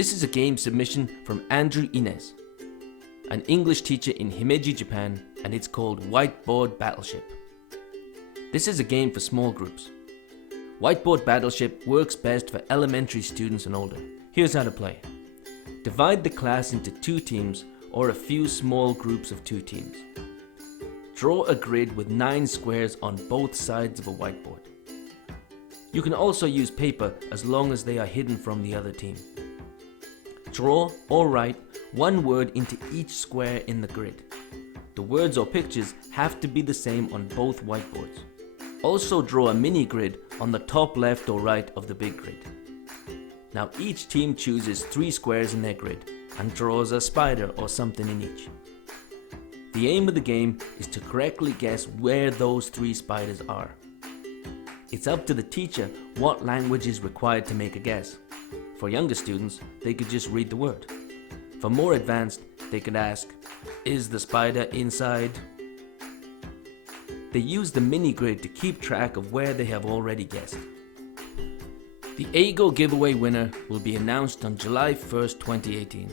This is a game submission from Andrew Ines, an English teacher in Himeji, Japan, and it's called Whiteboard Battleship. This is a game for small groups. Whiteboard Battleship works best for elementary students and older. Here's how to play. Divide the class into 2 teams or a few small groups of 2 teams. Draw a grid with 9 squares on both sides of a whiteboard. You can also use paper as long as they are hidden from the other team. Draw or write 1 word into each square in the grid. The words or pictures have to be the same on both whiteboards. Also draw a mini grid on the top left or right of the big grid. Now each team chooses 3 squares in their grid and draws a spider or something in each. The aim of the game is to correctly guess where those 3 spiders are. It's up to the teacher what language is required to make a guess. For younger students, they could just read the word. For more advanced, they could ask, "Is the spider inside?" They use the mini grid to keep track of where they have already guessed. The AGO giveaway winner will be announced on July 1st, 2018.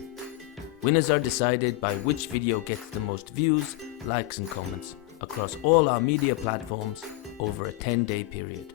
Winners are decided by which video gets the most views, likes and comments across all our media platforms over a 10-day period.